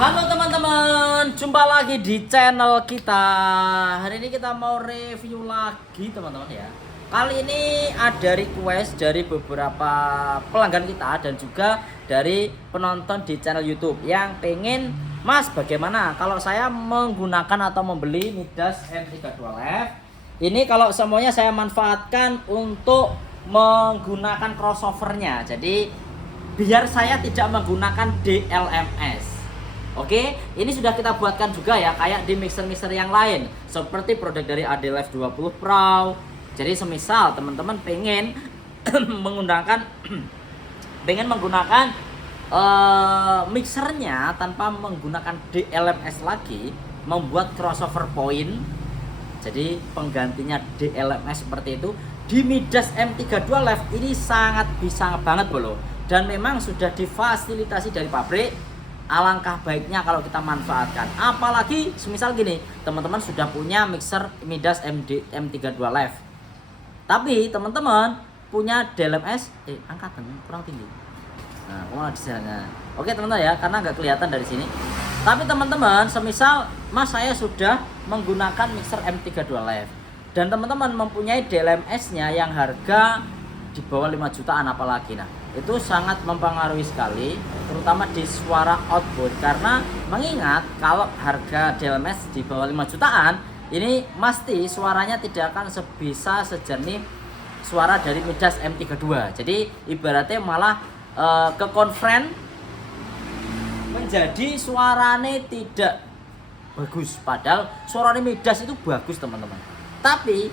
Halo teman-teman, jumpa lagi di channel kita. Hari ini kita mau review lagi teman-teman ya. Kali ini ada request dari beberapa pelanggan kita dan juga dari penonton di channel YouTube yang pengen, Mas, bagaimana kalau saya menggunakan atau membeli Midas M32F ini, kalau semuanya saya manfaatkan untuk menggunakan crossovernya. Jadi biar saya tidak menggunakan DLMS. Oke, ini sudah kita buatkan juga ya, kayak di mixer-mixer yang lain, seperti produk dari ADLF 20 Pro. Jadi semisal teman-teman pengen menggunakan mixernya tanpa menggunakan DLMS lagi, membuat crossover point, jadi penggantinya DLMS seperti itu, di Midas M32 Live ini sangat bisa banget loh. Dan memang sudah difasilitasi dari pabrik. Alangkah baiknya kalau kita manfaatkan. Apalagi semisal gini, teman-teman sudah punya mixer Midas M32 Live, tapi teman-teman punya DLMS angkatan kurang tinggi. Nah, di sana. Oke teman-teman ya, karena nggak kelihatan dari sini. Tapi teman-teman, semisal Mas saya sudah menggunakan mixer M32 Live dan teman-teman mempunyai DLMS-nya yang harga di bawah 5 jutaan apalagi. Nah, itu sangat mempengaruhi sekali, terutama di suara output, karena mengingat kalau harga DLMS di bawah 5 jutaan ini pasti suaranya tidak akan sebisa sejernih suara dari Midas M32. Jadi ibaratnya malah ke konfren menjadi suaranya tidak bagus, padahal suaranya Midas itu bagus teman-teman. Tapi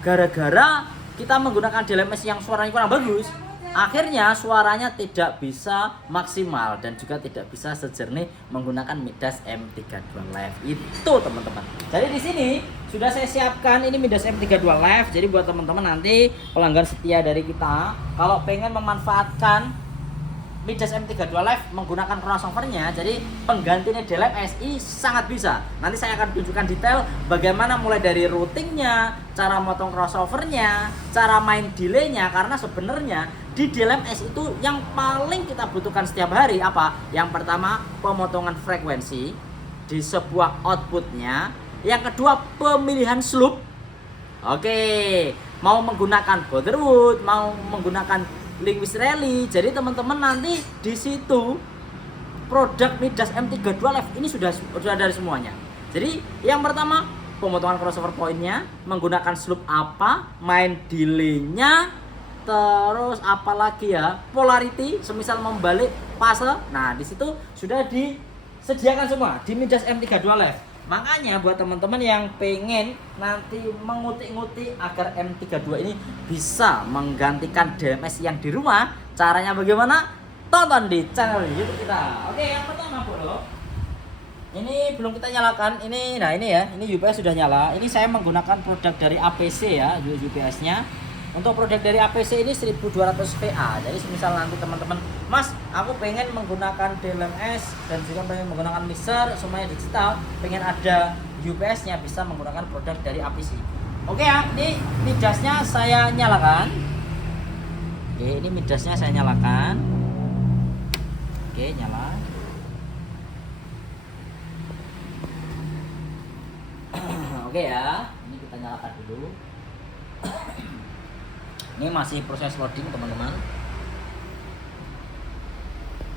gara-gara kita menggunakan DLMS yang suaranya kurang bagus, akhirnya suaranya tidak bisa maksimal dan juga tidak bisa sejernih menggunakan Midas M32 Live itu teman-teman. Jadi di sini sudah saya siapkan ini Midas M32 Live. Jadi buat teman-teman nanti pelanggan setia dari kita, kalau pengen memanfaatkan Midas M32 Live menggunakan crossovernya, jadi penggantinya DLMS ini sangat bisa. Nanti saya akan tunjukkan detail bagaimana mulai dari routingnya, cara motong crossovernya, cara main delaynya. Karena sebenarnya di DLMS itu yang paling kita butuhkan setiap hari apa? Yang pertama, pemotongan frekuensi di sebuah outputnya. Yang kedua, pemilihan slope. Oke, mau menggunakan Boulderwood, mau menggunakan Lewis Rally. Jadi teman-teman nanti di situ produk Midas M32 Live ini sudah dari semuanya. Jadi yang pertama, pemotongan crossover pointnya, menggunakan slope apa, main delaynya, terus apalagi ya, polarity, semisal membalik fase. Nah di situ sudah disediakan semua di Midas M32 Live. Makanya buat teman-teman yang pengen nanti mengutik-ngutik agar M32 ini bisa menggantikan DLMS yang di rumah, caranya bagaimana? Tonton di channel YouTube kita. Oke, yang pertama bro, ini belum kita nyalakan. Ini, nah ini ya, ini UPS sudah nyala. Ini saya menggunakan produk dari APC ya, UPS-nya. Untuk produk dari APC ini 1200 VA. Jadi semisal nanti teman-teman, Mas, aku pengen menggunakan DLMS dan juga pengen menggunakan mixer semuanya digital, pengen ada UPS-nya, bisa menggunakan produk dari APC. Oke ya, ini midasnya saya nyalakan. Oke, ini midasnya saya nyalakan. Oke, nyala. Oke ya, ini kita nyalakan dulu. Ini masih proses loading teman-teman.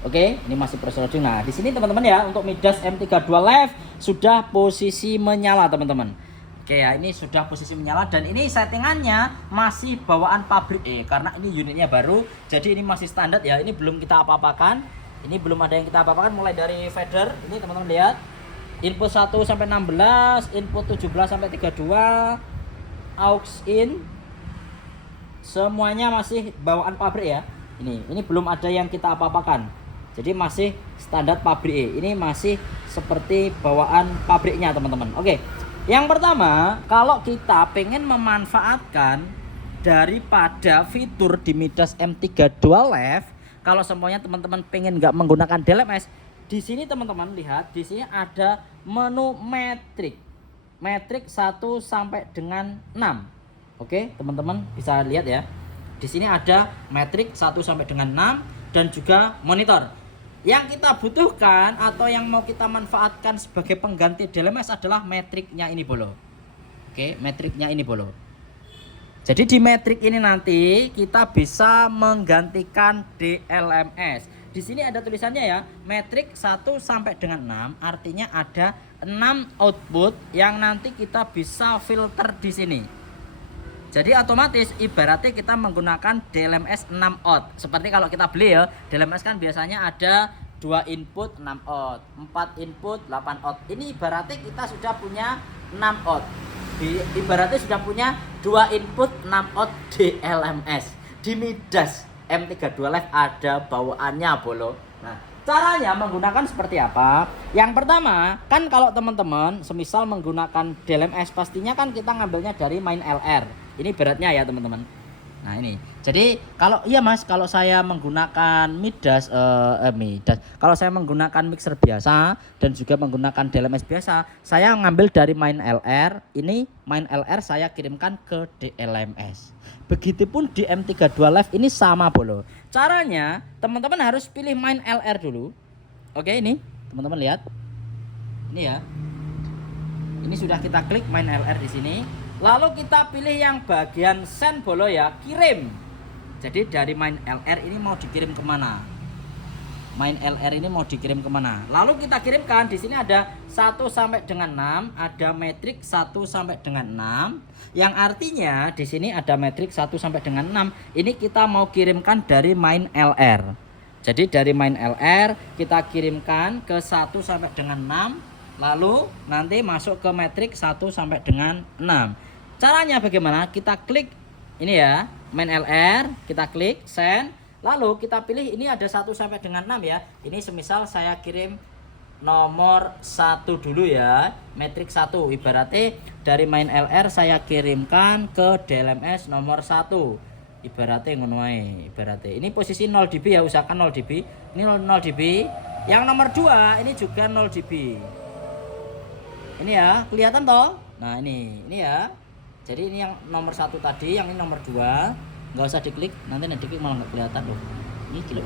Oke, ini masih proses loading. Nah, di sini teman-teman ya, untuk Midas M32 Live sudah posisi menyala teman-teman. Oke ya, ini sudah posisi menyala dan ini settingannya masih bawaan pabrik karena ini unitnya baru. Jadi ini masih standar ya. Ini belum kita apa-apakan. Ini belum ada yang kita apa-apakan, mulai dari fader. Ini teman-teman lihat. Input 1 sampai 16, input 17 sampai 32, aux in. Semuanya masih bawaan pabrik ya. Ini belum ada yang kita apa-apakan. Jadi masih standar pabrik. Ini masih seperti bawaan pabriknya teman-teman. Oke. Yang pertama, kalau kita pengen memanfaatkan daripada fitur di Midas M32 Live, kalau semuanya teman-teman pengen nggak menggunakan DLMS, di sini teman-teman lihat, di sini ada menu metrik. Metrik 1 sampai dengan 6. Oke, teman-teman bisa lihat ya. Di sini ada metrik 1 sampai dengan 6 dan juga monitor. Yang kita butuhkan atau yang mau kita manfaatkan sebagai pengganti DLMS adalah metriknya ini bolo. Oke, metriknya ini bolo. Jadi di metrik ini nanti kita bisa menggantikan DLMS. Di sini ada tulisannya ya, metrik 1 sampai dengan 6, artinya ada 6 output yang nanti kita bisa filter di sini. Jadi otomatis ibaratnya kita menggunakan DLMS 6 out. Seperti kalau kita beli ya, DLMS kan biasanya ada 2 input 6 out, 4 input 8 out. Ini ibaratnya kita sudah punya 6 out. Ibaratnya sudah punya 2 input 6 out DLMS. Di Midas M32 Live ada bawaannya bolo. Nah, caranya menggunakan seperti apa? Yang pertama, kan kalau teman-teman semisal menggunakan DLMS pastinya kan kita ngambilnya dari main LR. Ini beratnya ya teman-teman. Nah ini, jadi kalau iya mas, kalau saya menggunakan Midas, kalau saya menggunakan mixer biasa dan juga menggunakan DLMS biasa, saya ngambil dari main LR. Ini main LR saya kirimkan ke DLMS. Begitupun di M32 Live ini sama bolo. Caranya teman-teman harus pilih main LR dulu. Oke ini teman-teman lihat, ini ya. Ini sudah kita klik main LR di sini. Lalu kita pilih yang bagian send bolo ya, kirim. Jadi dari main LR ini mau dikirim kemana? Main LR ini mau dikirim kemana? Lalu kita kirimkan, di sini ada 1 sampai dengan 6, ada metrik 1 sampai dengan 6. Yang artinya di sini ada metrik 1 sampai dengan 6. Ini kita mau kirimkan dari main LR. Jadi dari main LR kita kirimkan ke 1 sampai dengan 6. Lalu nanti masuk ke metrik 1 sampai dengan 6. Caranya bagaimana? Kita klik ini ya, main LR, kita klik send, lalu kita pilih ini ada 1 sampai dengan 6 ya. Ini semisal saya kirim nomor 1 dulu ya, metrik 1. Ibaratnya dari main LR saya kirimkan ke DLMS nomor 1. Ibaratnya ngono ae, ibaratnya. Ini posisi 0 dB ya, usahakan 0 dB. Ini 0 dB. Yang nomor 2 ini juga 0 dB. Ini ya, kelihatan toh? Nah, ini ya. Jadi ini yang nomor 1 tadi, yang ini nomor 2. Nggak usah diklik, nanti diklik malah nggak kelihatan loh. Ini kilo.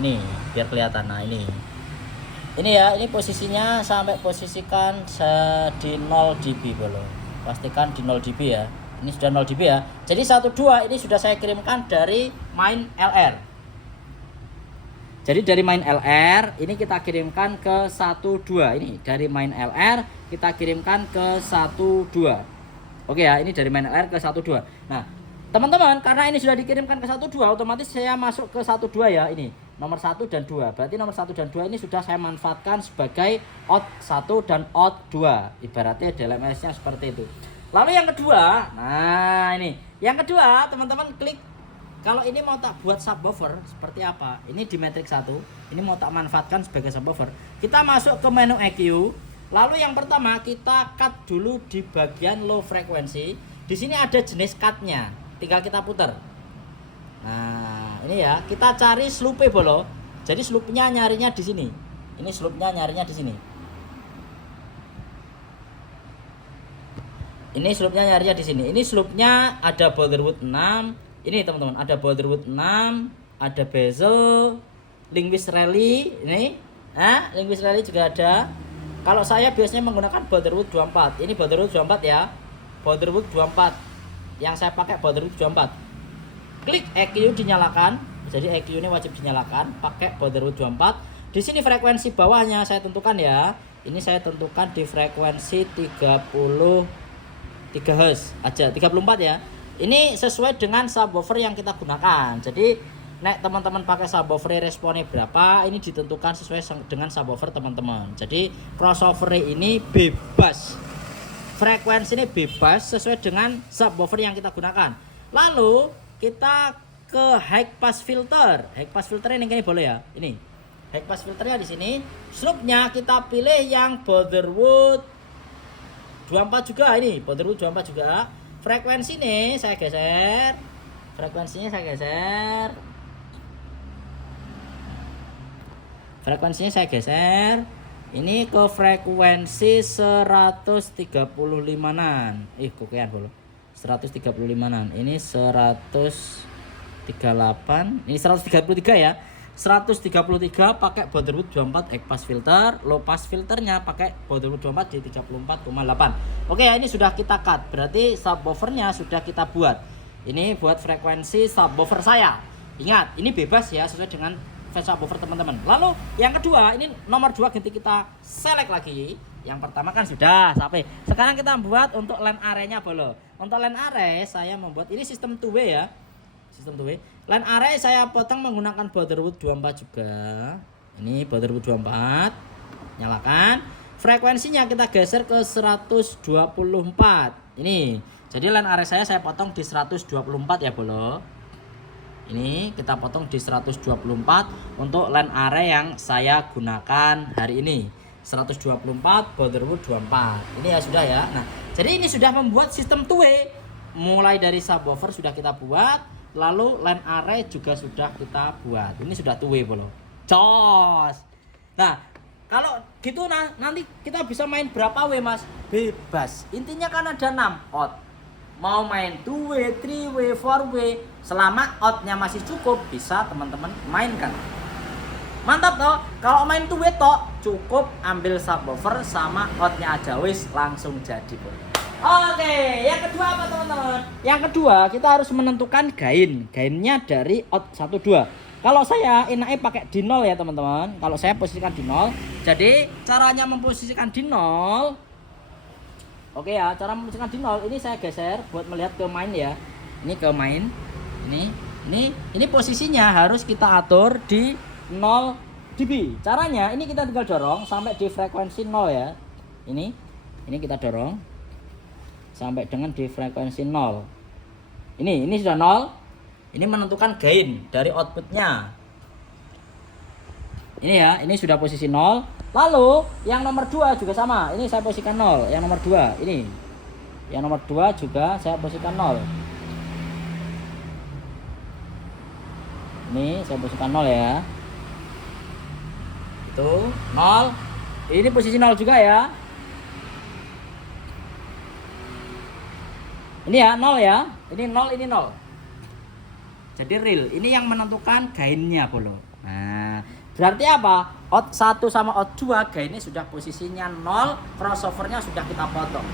Ini biar kelihatan. Nah, ini. Ini ya, ini posisinya sampai posisikan di 0 dB bolo. Pastikan di 0 dB ya. Ini sudah 0 dB ya. Jadi 1 2 ini sudah saya kirimkan dari main LR. Jadi dari main LR ini kita kirimkan ke 1 2. Ini dari main LR kita kirimkan ke 1 2. Oke ya, ini dari main LR ke 1 2. Nah, teman-teman, karena ini sudah dikirimkan ke 1 2, otomatis saya masuk ke 1 2 ya. Ini nomor 1 dan 2. Berarti nomor 1 dan 2 ini sudah saya manfaatkan sebagai out 1 dan out 2. Ibaratnya DLMS-nya seperti itu. Lalu yang kedua, nah ini. Yang kedua, teman-teman klik. Kalau ini mau tak buat subwoofer seperti apa? Ini di metrik 1. Ini mau tak manfaatkan sebagai subwoofer. Kita masuk ke menu EQ. Lalu yang pertama kita cut dulu di bagian low frequency. Di sini ada jenis cutnya. Tinggal kita putar. Nah, ini ya. Kita cari slope bolo. Jadi slope-nya nyarinya di sini. Ini slope-nya nyarinya di sini. Ini slope-nya nyarinya di sini. Ini slope-nya ada Boulderwood 6. Ini teman-teman, ada Boulderwood 6, ada bezel, Linguist Rally, ini, Linguist Rally juga ada. Kalau saya biasanya menggunakan Boulderwood 24. Ini Boulderwood 24 ya, Boulderwood 24. Yang saya pakai Boulderwood 24. Klik EQ dinyalakan, jadi EQ ini wajib dinyalakan. Pakai Boulderwood 24. Di sini frekuensi bawahnya saya tentukan ya. Ini saya tentukan di frekuensi 33 Hz aja, 34 ya. Ini sesuai dengan subwoofer yang kita gunakan. Jadi nek teman-teman pakai subwoofer responnya berapa, ini ditentukan sesuai dengan subwoofer teman-teman. Jadi crossover ini bebas, frekuensi ini bebas sesuai dengan subwoofer yang kita gunakan. Lalu kita ke high pass filter. High pass filter ini kayaknya boleh ya. Ini high pass filternya di sini. Slope-nya kita pilih yang Boulderwood 24 juga. Ini Boulderwood 24 juga. Frekuensi nih saya geser. Frekuensinya saya geser. Frekuensinya saya geser. Ini ke frekuensi 135-an. Kokean bolo. 135-an. Ini 135. 38, ini 133 ya. 133 pakai Boderwood 24 high pass filter, low pass filternya pakai Boderwood 24 di 34,8. Oke ya, ini sudah kita cut. Berarti subwoofernya sudah kita buat. Ini buat frekuensi subwoofer saya. Ingat, ini bebas ya sesuai dengan fans subwoofer teman-teman. Lalu yang kedua, ini nomor 2 ganti kita select lagi. Yang pertama kan sudah sampai. Sekarang kita buat untuk LAN area-nya bolo. Untuk LAN area saya membuat ini sistem 2-way ya. Sistem 2-way. LAN area saya potong menggunakan Boderwood 24 juga. Ini Boderwood 24. Nyalakan. Frekuensinya kita geser ke 124. Ini. Jadi LAN area saya potong di 124 ya bolo. Ini kita potong di 124 untuk LAN area yang saya gunakan hari ini. 124 Boderwood 24. Ini ya sudah ya. Nah, jadi ini sudah membuat sistem 2-way. Mulai dari subwoofer sudah kita buat, lalu LAN area juga sudah kita buat. Ini sudah 2-way bolo. Jos. Nah, kalau gitu nanti kita bisa main berapa way, Mas? Bebas. Intinya kan ada 6 out. Mau main 2-way, 3-way, 4-way, selama outnya masih cukup bisa teman-teman mainkan. Mantap toh. Kalau main 2-way toh cukup ambil subwoofer sama outnya aja wis langsung jadi bro. Oke, yang kedua apa teman-teman? Yang kedua kita harus menentukan gain. Gainnya dari out 1 2. Kalau saya enaknya pakai di 0 ya teman-teman. Kalau saya posisikan di 0. Jadi caranya memposisikan di 0. Oke ya, cara memposisikan di 0 ini saya geser buat melihat ke main ya. Ini ke main. Ini posisinya harus kita atur di 0 dB. Caranya ini kita tinggal dorong sampai di frekuensi 0 ya. Ini kita dorong sampai dengan di frekuensi 0. Ini sudah 0. Ini menentukan gain dari outputnya. Ini ya, ini sudah posisi 0. Lalu yang nomor 2 juga sama. Ini saya posisikan 0. Yang nomor 2 ini. Yang nomor 2 juga saya posisikan 0. Ini saya posisikan 0 ya. Itu 0. Ini posisi 0 juga ya. Ini ya 0 ya. Ini 0, ini 0. Jadi real. Ini yang menentukan gainnya bolo. Nah, berarti apa? Out 1 sama out 2 gainnya sudah posisinya 0, crossovernya sudah kita potong.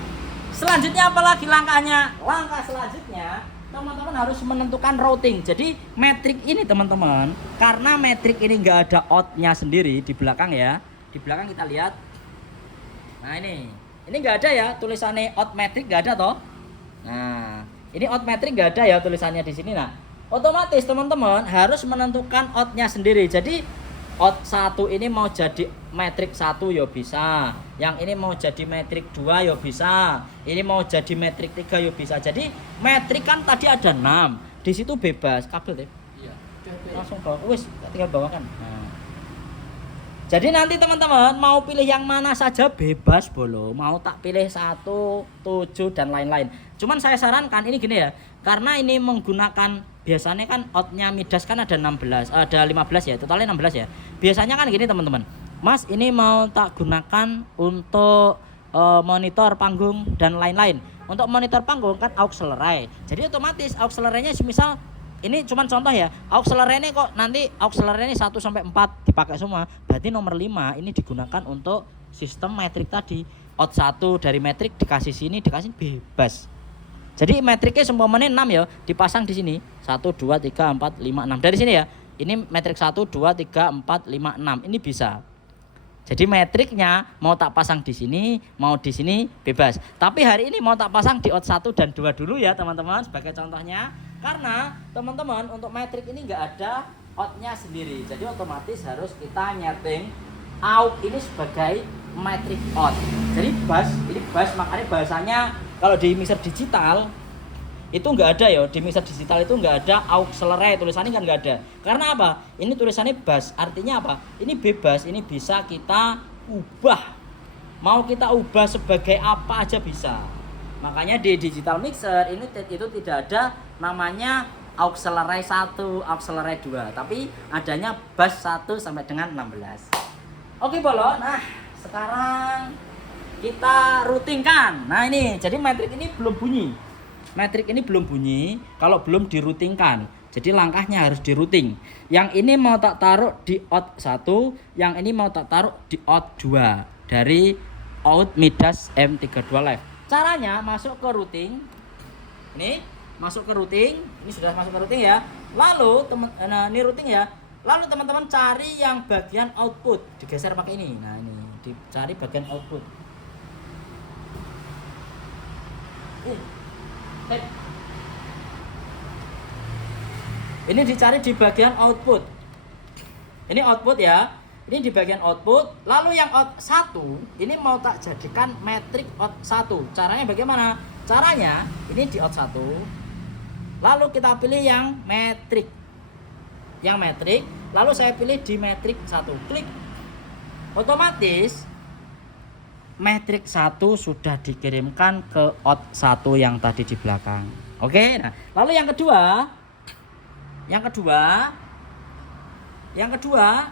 Selanjutnya apa lagi langkahnya? Langkah selanjutnya teman-teman harus menentukan routing. Jadi metrik ini teman-teman, karena metrik ini enggak ada outnya sendiri di belakang ya. Di belakang kita lihat. Nah ini enggak ada ya tulisannya out metrik, enggak ada toh. Nah ini out metrik enggak ada ya tulisannya di sini. Nah otomatis teman-teman harus menentukan outnya sendiri. Jadi out 1 ini mau jadi metrik 1 ya bisa. Yang ini mau jadi metrik 2 ya bisa. Ini mau jadi metrik 3 ya bisa. Jadi metrik kan tadi ada 6. Di situ bebas kabel deh. Iya. Langsung bawa. Wis, tinggal bawakan. Nah. Jadi nanti teman-teman mau pilih yang mana saja bebas bolo. Mau tak pilih 1, 7 dan lain-lain. Cuman saya sarankan ini gini ya. Karena ini menggunakan biasanya kan outnya Midas kan ada 16, ada 15 ya, totalnya 16 ya. Biasanya kan gini teman-teman. Mas ini mau tak gunakan untuk monitor panggung dan lain-lain. Untuk monitor panggung kan auxiliary. Jadi otomatis auxiliary-nya misal ini cuma contoh ya. Auxiliary-nya kok nanti auxiliary-nya 1 sampai 4 dipakai semua. Berarti nomor 5 ini digunakan untuk sistem metrik tadi. Out 1 dari metrik dikasih sini, dikasih bebas. Jadi metriknya seumpamanya 6 ya, dipasang di sini. 1 2 3 4 5 6. Dari sini ya. Ini metrik 1 2 3 4 5 6. Ini bisa. Jadi metriknya mau tak pasang di sini, mau di sini bebas. Tapi hari ini mau tak pasang di out 1 dan 2 dulu ya, teman-teman, sebagai contohnya. Karena teman-teman untuk metrik ini enggak ada outnya sendiri. Jadi otomatis harus kita nyeting out ini sebagai metrik out. Jadi bass, ini bass, makanya bahasanya kalau di mixer digital itu enggak ada ya. Di mixer digital itu enggak ada auxiliary, tulisannya kan enggak ada. Karena apa? Ini tulisannya bass. Artinya apa? Ini bebas, ini bisa kita ubah. Mau kita ubah sebagai apa aja bisa. Makanya di digital mixer ini itu tidak ada namanya auxiliary 1, auxiliary 2, tapi adanya bass 1 sampai dengan 16. Oke, bolo. Nah, sekarang kita routingkan. Nah, ini jadi metrik ini belum bunyi. Metrik ini belum bunyi kalau belum diroutingkan. Jadi langkahnya harus di routing. Yang ini mau tak taruh di out 1, yang ini mau tak taruh di out 2 dari out Midas M32 Live. Caranya masuk ke routing. Ini masuk ke routing, ini sudah masuk ke routing ya. Lalu ini routing ya. Lalu teman-teman cari yang bagian output, digeser pakai ini. Nah, ini dicari bagian output. Ini dicari di bagian output. Ini output ya. Ini di bagian output. Lalu yang out 1 ini mau tak jadikan metrik out 1. Caranya bagaimana? Caranya ini di out 1. Lalu kita pilih yang metrik. Yang metrik, lalu saya pilih di metrik 1. Klik. Otomatis metrik 1 sudah dikirimkan ke out 1 yang tadi di belakang. Oke, nah, lalu yang kedua,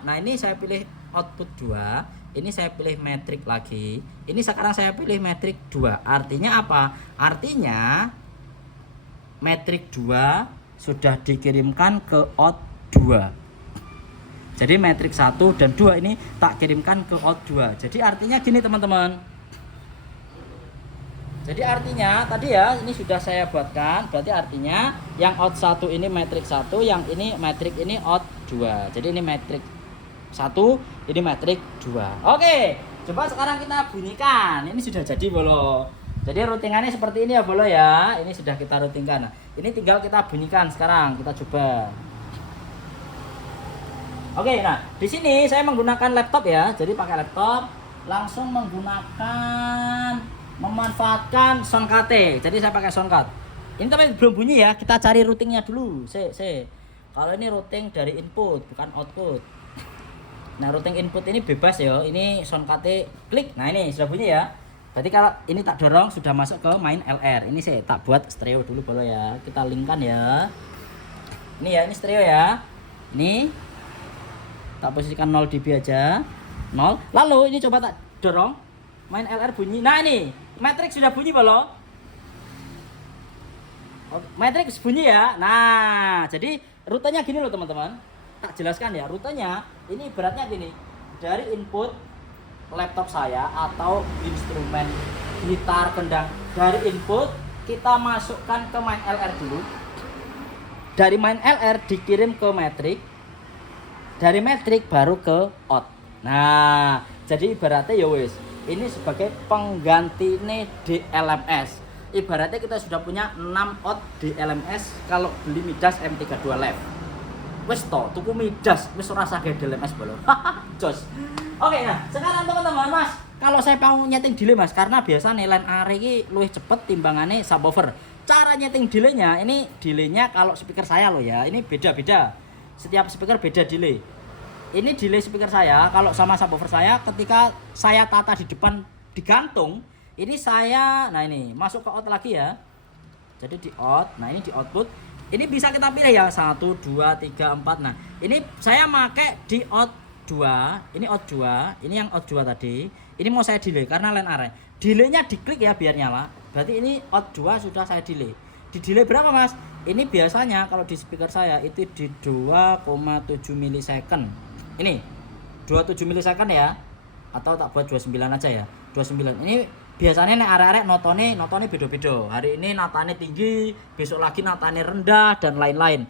nah ini saya pilih output 2, ini saya pilih metrik lagi, ini sekarang saya pilih metrik 2. Artinya apa? Artinya metrik 2 sudah dikirimkan ke out 2. Jadi metrik 1 dan 2 ini tak kirimkan ke out 2. Jadi artinya gini teman-teman. Jadi artinya tadi ya, ini sudah saya buatkan. Berarti artinya yang out 1 ini metrik 1, yang ini metrik ini out 2. Jadi ini metrik 1, ini metrik 2. Oke, coba sekarang kita bunyikan. Ini sudah jadi bolo. Jadi routingannya seperti ini ya bolo ya. Ini sudah kita routingkan. Nah, ini tinggal kita bunyikan sekarang. Kita coba. Oke, nah di sini saya menggunakan laptop ya. Jadi pakai laptop, langsung memanfaatkan soundcard. Jadi saya pakai soundcard. Ini tapi belum bunyi ya. Kita cari routingnya dulu. Kalau ini routing dari input, bukan output. Nah, routing input ini bebas ya. Ini soundcard klik. Nah, ini sudah bunyi ya. Berarti kalau ini tak dorong sudah masuk ke main LR. Ini saya tak buat stereo dulu boleh ya. Kita linkkan ya. Ini ya, ini stereo ya. Ini tak posisikan 0 dB aja. 0. Lalu ini coba tak dorong. Main LR bunyi. Nah, ini matrix sudah bunyi bolo. Matrix bunyi ya. Nah, jadi rutenya gini loh teman-teman. Tak jelaskan ya. Rutenya ini ibaratnya gini. Dari input laptop saya atau instrumen gitar kendang, dari input kita masukkan ke main LR dulu. Dari main LR dikirim ke metrik. Dari metrik baru ke out. Nah, jadi ibaratnya ya wis. Ini sebagai pengganti DLMS. Ibaratnya kita sudah punya 6 out DLMS kalau beli Midas M32 Live. Wis to, tuku Midas, wis ora usah gawe DLMS bolo. Jos. Oke, nah, sekarang teman-teman, Mas, kalau saya mau nyeting delay, Mas, karena biasanya line are iki luwih cepet timbangane subwoofer. Cara nyeting delaynya, ini delaynya kalau speaker saya loh ya, ini beda-beda. Setiap speaker beda delay. Ini delay speaker saya kalau sama subwoofer saya ketika saya tata di depan digantung, ini saya nah ini masuk ke out lagi ya. Jadi di out, nah ini di output. Ini bisa kita pilih ya 1 2 3 4. Nah, ini saya pakai di out 2, ini out 2, ini yang out 2 tadi. Ini mau saya delay karena line array. Delaynya diklik ya biar nyala. Berarti ini out 2 sudah saya delay. Di delay berapa, Mas? Ini biasanya kalau di speaker saya itu di 2,7 milisecond. Ini 27 milisecond ya. Atau tak buat 29 aja ya. 29. Ini biasanya nek arek-arek notone beda-beda. Hari ini natane tinggi, besok lagi natane rendah dan lain-lain.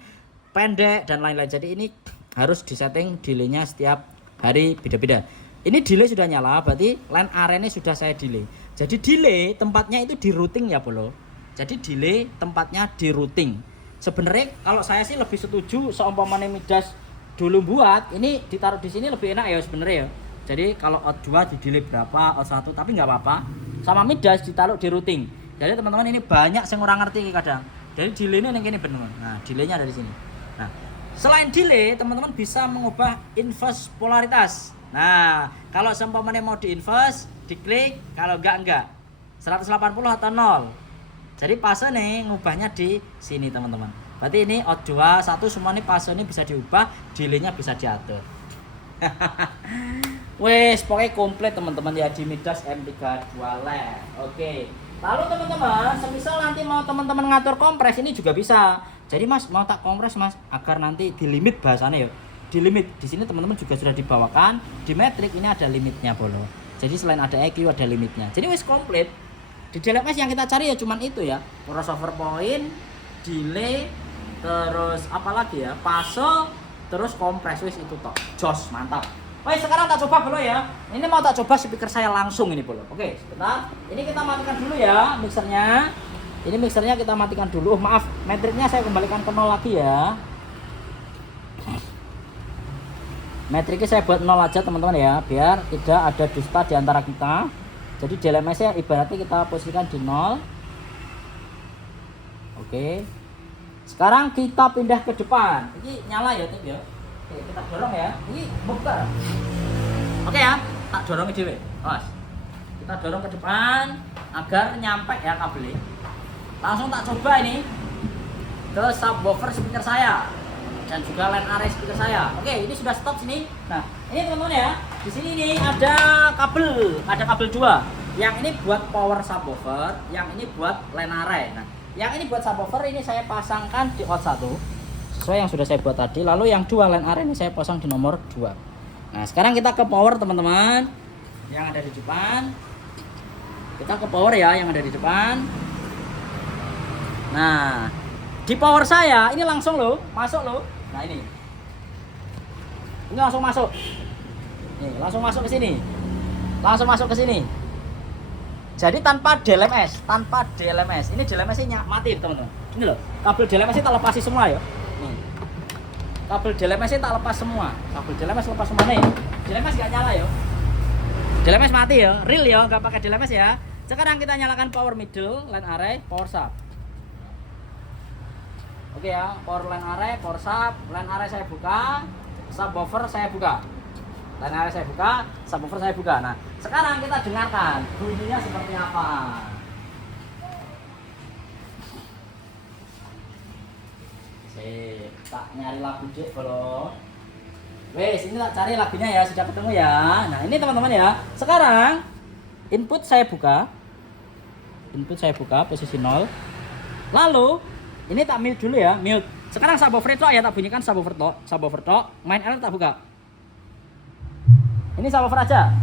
Pendek dan lain-lain. Jadi ini harus disetting delaynya setiap hari beda-beda. Ini delay sudah nyala, berarti line arene sudah saya delay. Jadi delay tempatnya itu di routing ya bolo. Jadi delay tempatnya di routing. Sebenarnya kalau saya sih lebih setuju seumpamanya Midas dulu buat ini ditaruh di sini lebih enak ya sebenarnya ya. Jadi kalau out 2 di delay berapa, out 1 tapi nggak apa-apa. Sama Midas ditaruh di routing. Jadi teman-teman ini banyak yang orang ngerti kadang. Jadi delaynya yang ini benar. Nah, delaynya ada di sini. Nah, selain delay, teman-teman bisa mengubah inverse polaritas. Nah, kalau seumpamanya mau di inverse, diklik, kalau enggak. 180 atau 0. Jadi fase nih ngubahnya di sini, teman-teman. Berarti ini out 2, 1 semua nih fase ini bisa diubah, delaynya bisa diatur. Wes, pokoknya komplit teman-teman ya di Midas M32 Live. Oke. Lalu teman-teman, semisal nanti mau teman-teman ngatur kompres ini juga bisa. Jadi Mas mau tak kompres Mas agar nanti di limit bahasanya ya. Di limit di sini teman-teman juga sudah dibawakan di metrik ini ada limitnya bolo. Jadi selain ada EQ ada limitnya. Jadi wis komplit. Di DLMS yang kita cari ya cuman itu ya. Crossover point, delay, terus apalagi ya? Fase, terus kompres wis itu toh. Jos, mantap. Baik, sekarang tak coba bolo ya. Ini mau tak coba speaker saya langsung ini bolo. Oke, sebentar. Ini kita matikan dulu ya mixernya. Ini mixernya kita matikan dulu. Oh, maaf, metriknya saya kembalikan ke 0 lagi ya. Metriknya saya buat 0 aja teman-teman ya, biar tidak ada dusta di antara kita. Jadi DLMS-nya ibaratnya kita posisikan di 0. Oke. Sekarang kita pindah ke depan. Ini nyala ya, Tip ya. Oke, kita dorong ya. Ini buka. Oke ya, tak dorong ke dewe. Awas. Kita dorong ke depan agar nyampe ya kabelnya. Langsung tak coba ini ke subwoofer speaker saya dan juga line array speaker saya. Oke, ini sudah stop sini. Nah, ini teman-teman ya. Di sini nih ada kabel 2. Yang ini buat power subwoofer, yang ini buat line array. Nah, yang ini buat subwoofer ini saya pasangkan di out 1 sesuai yang sudah saya buat tadi. Lalu yang 2 line array ini saya pasang di nomor 2. Nah, sekarang kita ke power teman-teman yang ada di depan. Kita ke power ya yang ada di depan. Nah, di power saya ini langsung loh, masuk loh. Nah, ini langsung masuk. Nih, langsung masuk ke sini. Langsung masuk ke sini. Jadi tanpa DLMS, Ini DLMS-nya mati, teman-teman. Ini loh, kabel DLMS tak lepasi semua ya. Nih. Kabel DLMS tak lepas semua. Kabel DLMS lepas semua nih. DLMS enggak nyala ya. DLMS mati ya, real ya, enggak pakai DLMS ya. Sekarang kita nyalakan power middle, line array, power sub. Oke ya, power line array, power sub, line array saya buka, subwoofer saya buka. Line array saya buka, subwoofer saya buka. Nah, sekarang kita dengarkan bunyinya seperti apa. Tak nyari lagu dek bolo. Wes, ini tak cari lagunya ya, sudah ketemu ya. Nah, ini teman-teman ya. Sekarang input saya buka. Posisi 0. Lalu ini tak mute dulu ya, mute. Sekarang subwoofer itu ya tak bunyikan subwoofer tok. Main L tak buka. Ini subwoofer aja.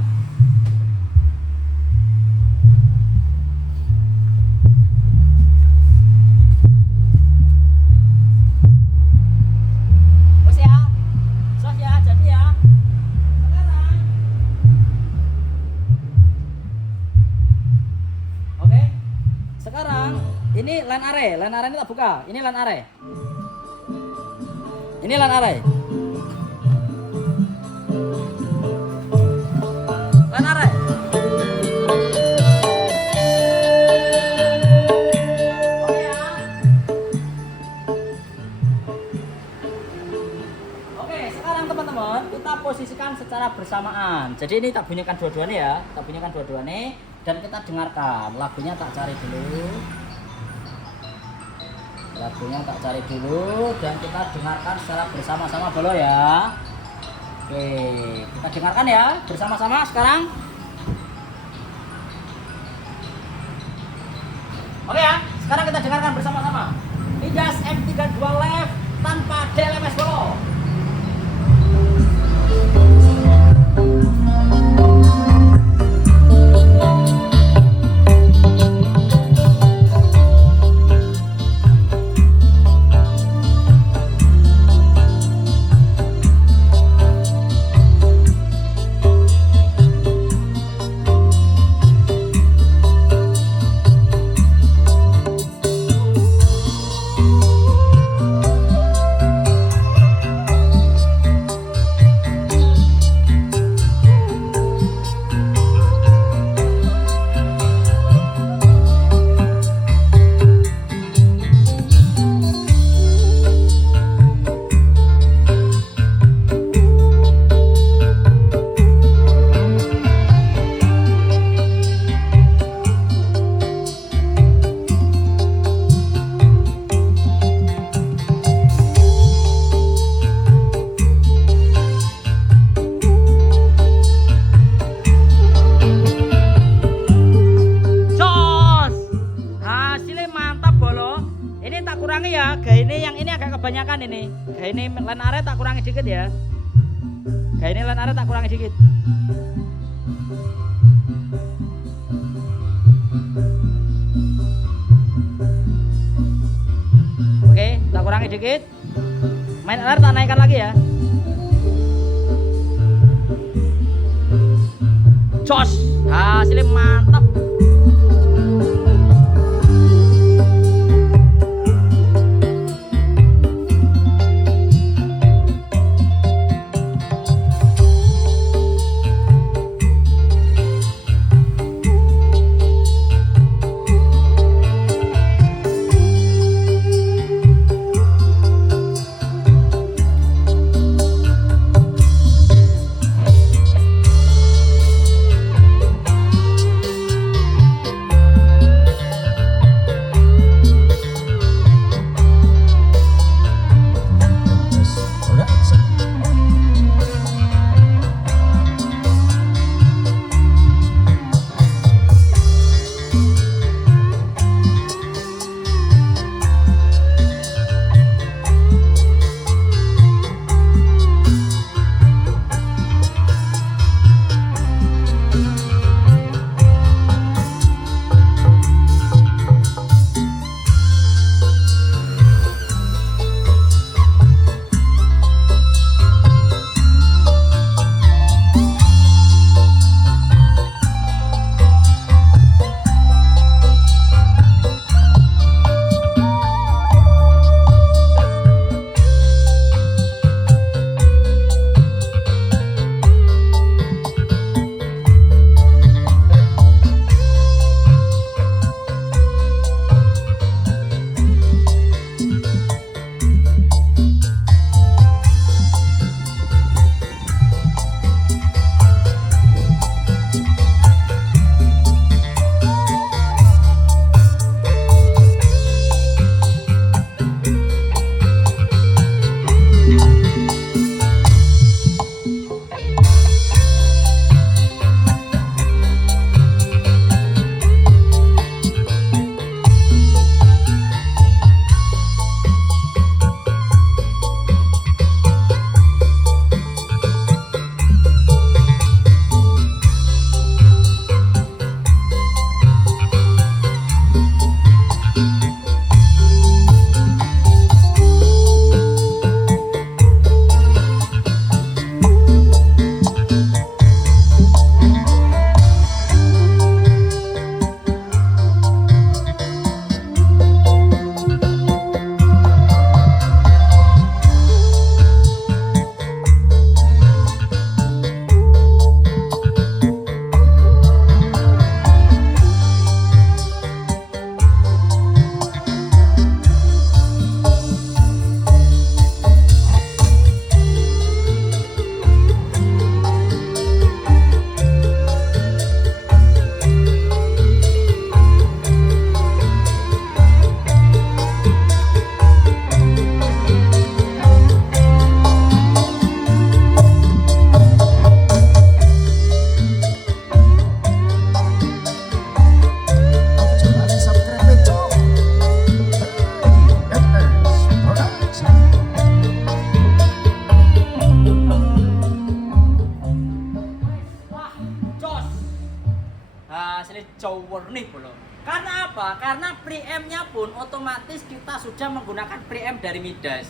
Terus ya. Jadi ya. Sekarang. Oke. Sekarang ini line array ini tak buka. Ini line array. Line array. Oke ya. Oke, sekarang teman-teman kita posisikan secara bersamaan. Jadi ini tak bunyikan dua-duanya ya, dan kita dengarkan. Lagunya tak cari dulu. Dan kita dengarkan secara bersama-sama dulu ya. Oke, kita dengarkan ya bersama-sama sekarang. Oke ya, sekarang kita dengarkan bersama-sama. Midas M32 Live tanpa DLMS bolo. kebanyakan ini. Gaine len are tak kurangi dikit ya. Gaine len are tak kurangi dikit. Oke, tak kurangi dikit. Main air tak naikkan lagi ya. Jos, hasilnya mantap. Cower nih bro. Karena apa? Karena preamp-nya pun otomatis kita sudah menggunakan preamp dari Midas.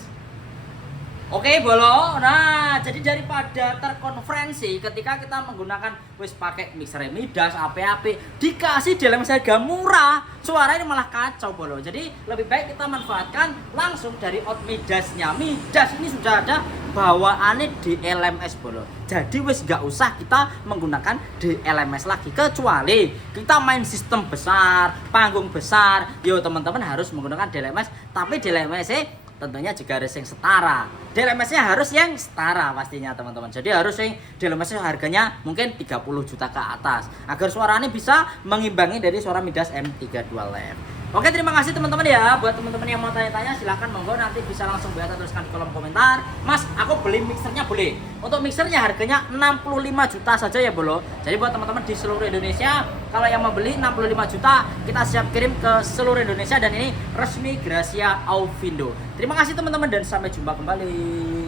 Oke bolo, nah jadi daripada terkonferensi ketika kita menggunakan wis pakai mixer Midas, AP-AP dikasih dalam harga murah, suaranya malah kacau bolo. Jadi lebih baik kita manfaatkan langsung dari out Midasnya. Midas ini sudah ada bawaannya di LMS bolo. Jadi wis gak usah kita menggunakan di LMS lagi, kecuali kita main sistem besar, panggung besar. Yo teman-teman harus menggunakan DLMS, tapi DLMS tentunya juga harus yang setara. DLMS-nya harus yang setara pastinya teman-teman. Jadi harus yang DLMS harganya mungkin 30 juta ke atas agar suaranya bisa mengimbangi dari suara Midas M32 Live. Oke, terima kasih teman-teman ya. Buat teman-teman yang mau tanya-tanya silahkan monggo, nanti bisa langsung atau tuliskan di kolom komentar. Mas, aku beli mixernya boleh. Untuk mixernya harganya 65 juta saja ya bolo. Jadi buat teman-teman di seluruh Indonesia, kalau yang mau beli 65 juta, kita siap kirim ke seluruh Indonesia dan ini resmi Gracia Aufindo. Terima kasih teman-teman dan sampai jumpa kembali.